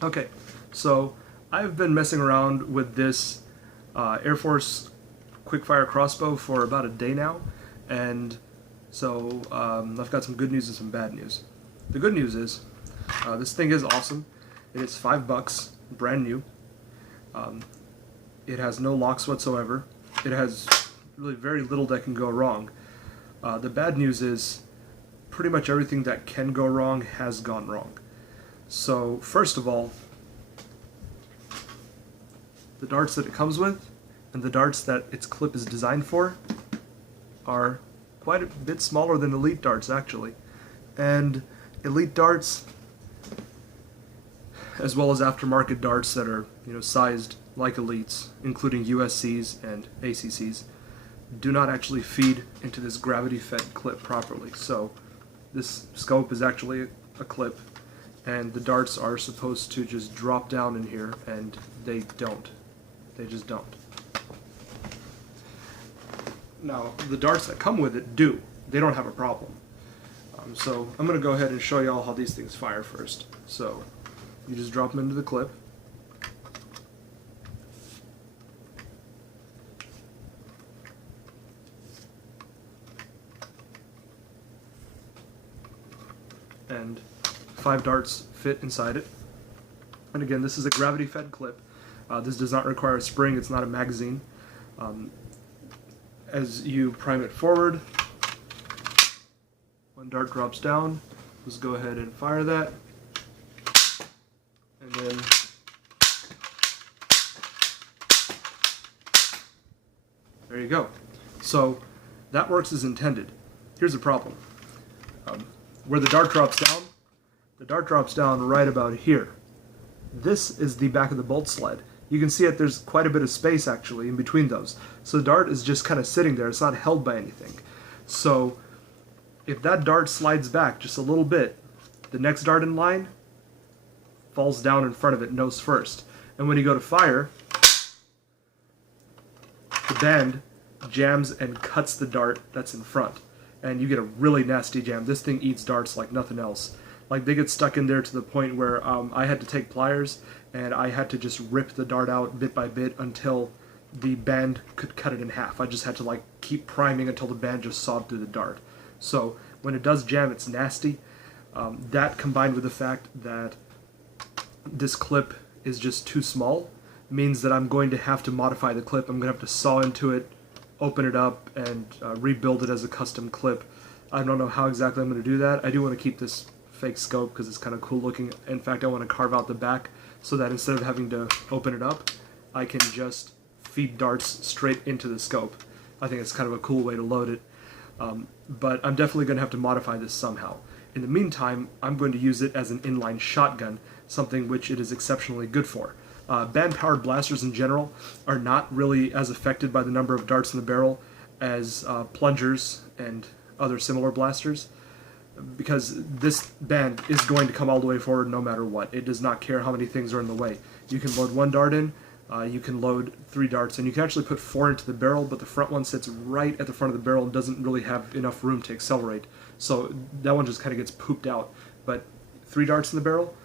Okay, so I've been messing around with this Air Force Quick-Fire Crossbow for about a day now, and so I've got some good news and some bad news. The good news is this thing is awesome. It is $5, brand new. It has no locks whatsoever. It has really very little that can go wrong. The bad news is pretty much everything that can go wrong has gone wrong. So first of all, the darts that it comes with and the darts that its clip is designed for are quite a bit smaller than Elite darts actually. And Elite darts, as well as aftermarket darts that are sized like Elites, including USCs and ACCs, do not actually feed into this gravity-fed clip properly. So this scope is actually a clip, and the darts are supposed to just drop down in here, and they don't. They just don't. Now, the darts that come with it do. They don't have a problem. So I'm going to go ahead and show you all how these things fire first. So you just drop them into the clip. And 5 darts fit inside it. And again, this is a gravity-fed clip. This does not require a spring. It's not a magazine. As you prime it forward, one dart drops down. Let's go ahead and fire that. And then there you go. So that works as intended. Here's the problem. Where the dart drops down right about here. This is the back of the bolt sled. You can see that there's quite a bit of space actually in between those. So the dart is just kind of sitting there. It's not held by anything. So if that dart slides back just a little bit, the next dart in line falls down in front of it nose first. And when you go to fire, the band jams and cuts the dart that's in front. And you get a really nasty jam. This thing eats darts like nothing else. Like, they get stuck in there to the point where I had to take pliers and I had to just rip the dart out bit by bit until the band could cut it in half. I just had to like keep priming until the band just sawed through the dart. So when it does jam, it's nasty. That combined with the fact that this clip is just too small means that I'm going to have to modify the clip. I'm going to have to saw into it, open it up, and rebuild it as a custom clip. I don't know how exactly I'm going to do that. I do want to keep this fake scope because it's kind of cool looking. In fact, I want to carve out the back so that instead of having to open it up, I can just feed darts straight into the scope. I think it's kind of a cool way to load it. But I'm definitely going to have to modify this somehow. In the meantime, I'm going to use it as an inline shotgun, something which it is exceptionally good for. Band-powered blasters in general are not really as affected by the number of darts in the barrel as plungers and other similar blasters, because this band is going to come all the way forward no matter what. It does not care how many things are in the way. You can load 1 dart in, you can load 3 darts, and you can actually put 4 into the barrel, but the front one sits right at the front of the barrel and doesn't really have enough room to accelerate. So that one just kind of gets pooped out. But 3 darts in the barrel,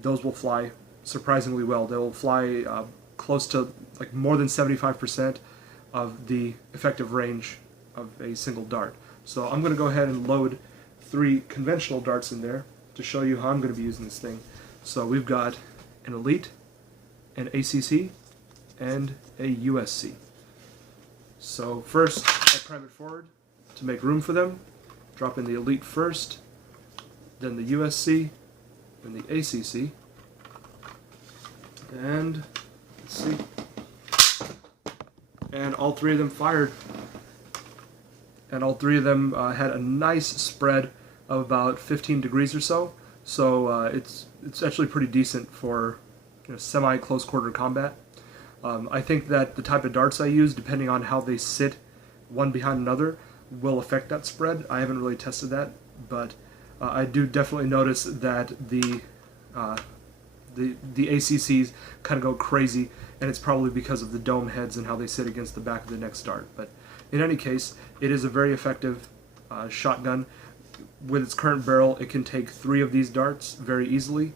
those will fly surprisingly well. They will fly close to like more than 75% of the effective range of a single dart. So I'm going to go ahead and load 3 conventional darts in there to show you how I'm going to be using this thing. So we've got an Elite, an ACC, and a USC. So first, I prime it forward to make room for them. Drop in the Elite first, then the USC, then the ACC, and let's see. And all 3 of them fired. And all 3 of them had a nice spread of about 15 degrees or so. So it's actually pretty decent for semi-close quarter combat. I think that the type of darts I use, depending on how they sit one behind another, will affect that spread. I haven't really tested that, but I do definitely notice that the ACCs kind of go crazy, and it's probably because of the dome heads and how they sit against the back of the next dart. But in any case, it is a very effective shotgun. With its current barrel, it can take 3 of these darts very easily.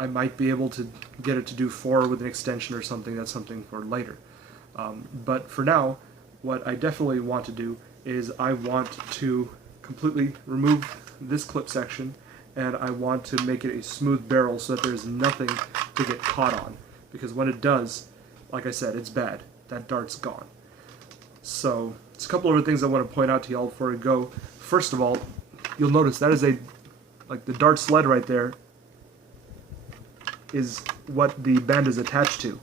I might be able to get it to do 4 with an extension or something. That's something for later. But for now, what I definitely want to do is I want to completely remove this clip section, and I want to make it a smooth barrel so that there's nothing to get caught on. Because when it does, like I said, it's bad. That dart's gone. So, it's a couple other things I want to point out to y'all before we go. First of all, you'll notice that is like the dart sled right there is what the band is attached to.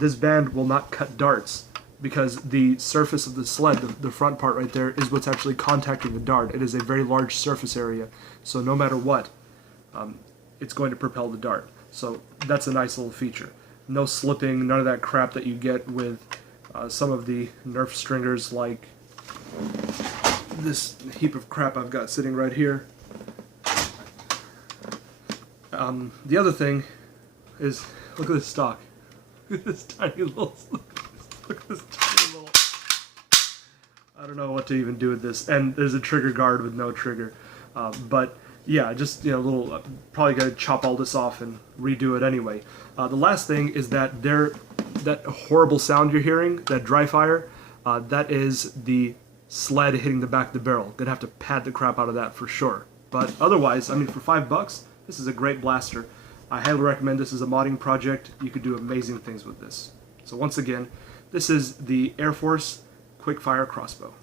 This band will not cut darts because the surface of the sled, the front part right there, is what's actually contacting the dart. It is a very large surface area, so no matter what, it's going to propel the dart. So that's a nice little feature. No slipping, none of that crap that you get with some of the Nerf stringers, like this heap of crap I've got sitting right here. The other thing is, look at this stock. Look at this tiny little, look at this tiny little, I don't know what to even do with this. And there's a trigger guard with no trigger. But yeah, just, you know, little, probably gotta chop all this off and redo it anyway. The last thing is that that horrible sound you're hearing, that dry fire, that is the sled hitting the back of the barrel. Gonna have to pad the crap out of that for sure. But otherwise, I mean, for $5, this is a great blaster. I highly recommend this as a modding project. You could do amazing things with this. So once again, this is the Air Force Quick-Fire Crossbow.